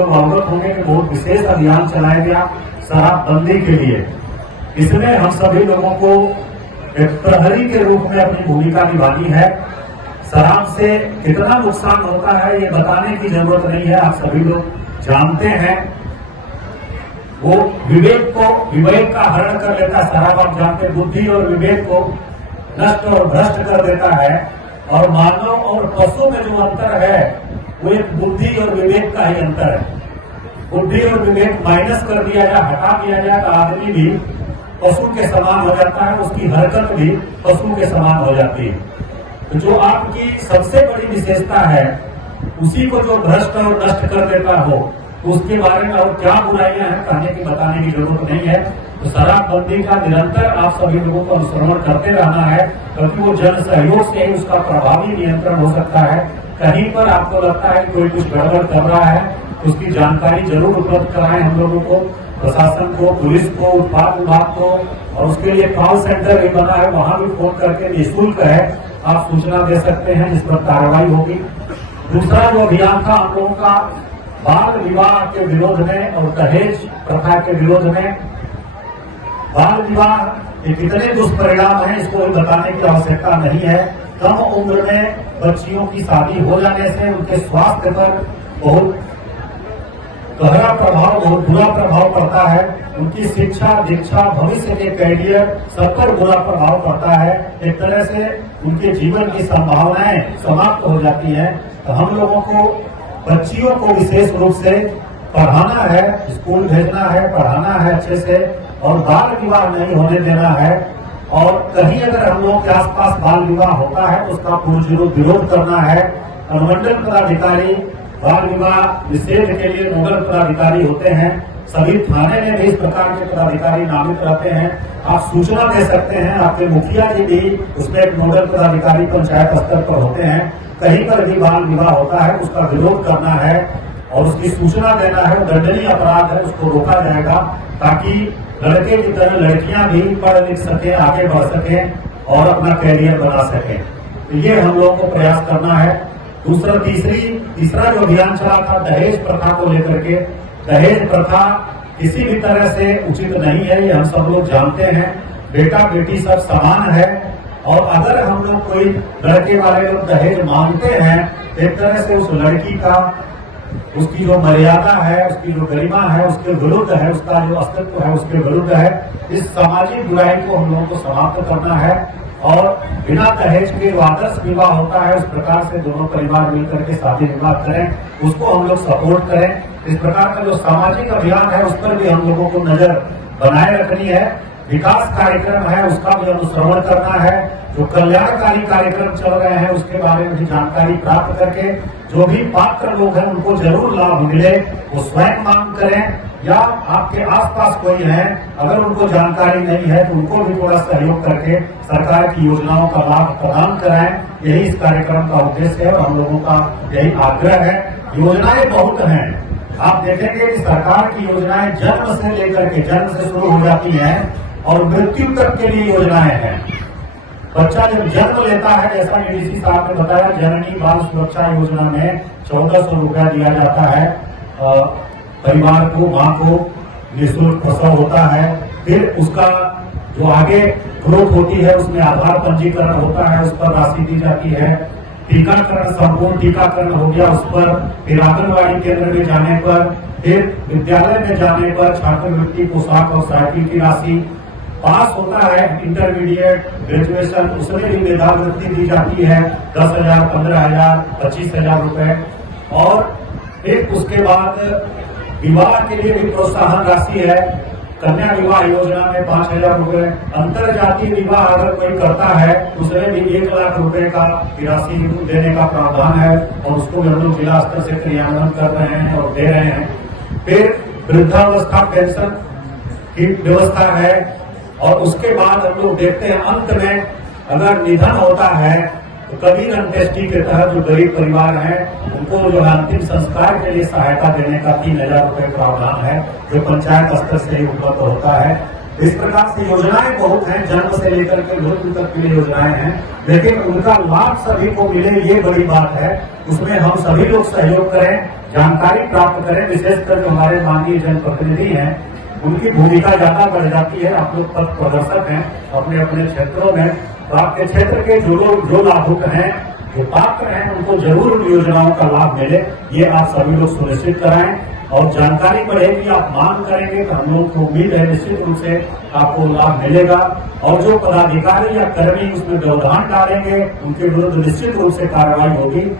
लोग अवगत होंगे कि बहुत विशेष अभियान चलाया गया शराबबंदी के लिए। इसमें हम सभी लोगों को एक प्रहरी के रूप में अपनी भूमिका निभानी है। शराब से कितना नुकसान होता है ये बताने की जरूरत नहीं है, आप सभी लोग जानते हैं। वो विवेक का हरण कर लेता है। शराब आप जानते हैं बुद्धि और विवेक को नष्ट और भ्रष्ट कर देता है। और मानव और पशु में जो अंतर है वो एक बुद्धि और विवेक का ही अंतर है। बुद्धि और विवेक माइनस कर दिया जाए, हटा दिया जाए तो आदमी भी पशु के समान हो जाता है, उसकी हरकत भी पशु के समान हो जाती है। तो जो आपकी सबसे बड़ी विशेषता है उसी को जो भ्रष्ट और नष्ट कर देता हो, उसके बारे में और क्या बुराइयां हैं कहने की बताने की जरूरत नहीं है। तो शराबबंदी का निरंतर आप सभी लोगों को अनुसरण करते रहना है, क्योंकि वो जन सहयोग से ही उसका प्रभावी नियंत्रण हो सकता है। कहीं पर आपको लगता है कि कोई कुछ गड़बड़ कर रहा है तो उसकी जानकारी जरूर उपलब्ध कराएं हम लोगों को, प्रशासन को, पुलिस को, उत्पाद विभाग को। और उसके लिए कॉल सेंटर भी बना है, वहां भी फोन करके निःशुल्क है आप सूचना दे सकते हैं, जिस पर कार्रवाई होगी। दूसरा जो अभियान था हम लोगों का बाल विवाह के विरोध में और दहेज प्रथा के विरोध में। बाल विवाह के कितने दुष्परिणाम हैं इसको बताने की आवश्यकता नहीं है। कम उम्र में बच्चियों की शादी हो जाने से उनके स्वास्थ्य पर बहुत गहरा प्रभाव, बहुत बुरा प्रभाव पड़ता है। उनकी शिक्षा, दीक्षा, भविष्य के कैरियर सब पर बुरा प्रभाव पड़ता है। एक तरह से उनके जीवन की संभावनाएं समाप्त हो जाती हैं। तो हम लोगों को बच्चियों को विशेष रूप से पढ़ाना है, स्कूल भेजना है, पढ़ाना है अच्छे से, और बाल विवाह नहीं होने देना है। और कहीं अगर हम लोग के आसपास बाल विवाह होता है तो उसका पुरजोर विरोध करना है। अनुमंडल पदाधिकारी बाल विवाह निषेध के लिए नोडल पदाधिकारी होते हैं। सभी थाने में भी इस प्रकार के पदाधिकारी नामित रहते हैं। आप सूचना दे सकते हैं, आपके मुखिया जी भी उसमें एक नोडल पदाधिकारी पंचायत स्तर पर होते हैं। कहीं पर भी बाल विवाह होता है उसका विरोध करना है और उसकी सूचना देना है। दंडनीय अपराध है, उसको रोका जाएगा, ताकि लड़के की तरह लड़कियां भी पढ़ लिख सके, आगे बढ़ सके और अपना कैरियर बना सके। तो ये हम लोगों को प्रयास करना है। तीसरा जो अभियान चला था दहेज प्रथा को लेकर के। दहेज प्रथा किसी भी तरह से उचित नहीं है, ये हम सब लोग जानते हैं। बेटा बेटी सब समान है, और अगर हम लोग कोई लड़के वाले लोग दहेज मांगते हैं, एक तरह से उस लड़की का, उसकी जो मर्यादा है, उसकी जो गरिमा है, उसके विरुद्ध है, उसका जो अस्तित्व है उसके विरुद्ध है। इस सामाजिक बुराई को हम लोगों को समाप्त करना है। और बिना दहेज के आदर्श विवाह होता है, उस प्रकार से दोनों परिवार मिलकर के शादी विवाह करें, उसको हम लोग सपोर्ट करें। इस प्रकार का जो सामाजिक अभियान है उस पर भी हम लोगों को नजर बनाए रखनी है। विकास कार्यक्रम है उसका भी अनुश्रवण करना है। जो कल्याणकारी कार्यक्रम चल रहे हैं उसके बारे में भी जानकारी प्राप्त करके जो भी पात्र लोग हैं उनको जरूर लाभ मिले, वो स्वयं मांग करें, या आपके आसपास कोई है अगर उनको जानकारी नहीं है तो उनको भी थोड़ा सहयोग करके सरकार की योजनाओं का लाभ प्रदान कराएं। यही इस कार्यक्रम का उद्देश्य है और हम लोगों का यही आग्रह है। योजनाएं बहुत हैं, आप देखेंगे कि सरकार की योजनाएं जन्म से लेकर के जन्म से शुरू हो जाती हैं और मृत्यु तक के लिए योजनाएं हैं। बच्चा जब जन्म लेता है, जैसा डीडीसी साहब ने बताया, जननी बाल सुरक्षा योजना में 1400 रुपया दिया जाता है परिवार को, मां को निःशुल्क प्रसव होता है। फिर उसका जो आगे ग्रोथ होती है उसमें आधार पंजीकरण होता है, उस पर राशि दी जाती है। टीकाकरण, संपूर्ण टीकाकरण हो गया उस पर। फिर आंगनबाड़ी केंद्र में जाने पर, फिर विद्यालय में जाने पर छात्रवृत्ति, पोशाक और साइकिल की राशि। पास होता है इंटरमीडिएट, ग्रेजुएशन, उसमें भी मेधावृत्ति दी जाती है 10,000, 15,000, 25,000 रुपए। और फिर उसके बाद विवाह के लिए भी प्रोत्साहन राशि है। कन्या विवाह योजना में 5,000 रुपए। अंतर जातीय विवाह अगर कोई करता है उसमें भी 1 लाख रुपए का राशि देने का प्रावधान है, और उसको हम लोग जिला स्तर से क्रियान्वयन कर रहे हैं और दे रहे हैं। फिर वृद्धावस्था पेंशन की व्यवस्था है। और उसके बाद हम लोग देखते हैं अंत में अगर निधन होता है तो कबीर अंत्येष्टि के तहत जो गरीब परिवार हैं उनको जो है अंतिम संस्कार के लिए सहायता देने का 3,000 रुपए प्रावधान है, जो पंचायत स्तर से ही उपलब्ध होता है। इस प्रकार से योजनाएं बहुत हैं, जन्म से लेकर के मृत्यु तक के लिए योजनाएं हैं, लेकिन उनका लाभ सभी को मिले ये बड़ी बात है। उसमें हम सभी लोग सहयोग करें। जानकारी प्राप्त करें। विशेषकर जो हमारे माननीय जनप्रतिनिधि हैं उनकी भूमिका ज्यादा बढ़ जाती है। आप लोग पथ प्रदर्शक हैं अपने अपने क्षेत्रों में, तो आपके क्षेत्र के जो लाभुक हैं, जो पात्र हैं, उनको जरूर उन योजनाओं का लाभ मिले, ये आप सभी लोग सुनिश्चित कराएं। और जानकारी बढ़ेगी, आप मांग करेंगे तो हम लोग को उम्मीद है निश्चित रूप से आपको लाभ मिलेगा। और जो पदाधिकारी या कर्मी उसमें व्यवधान डालेंगे उनके विरुद्ध निश्चित रूप से कार्रवाई होगी।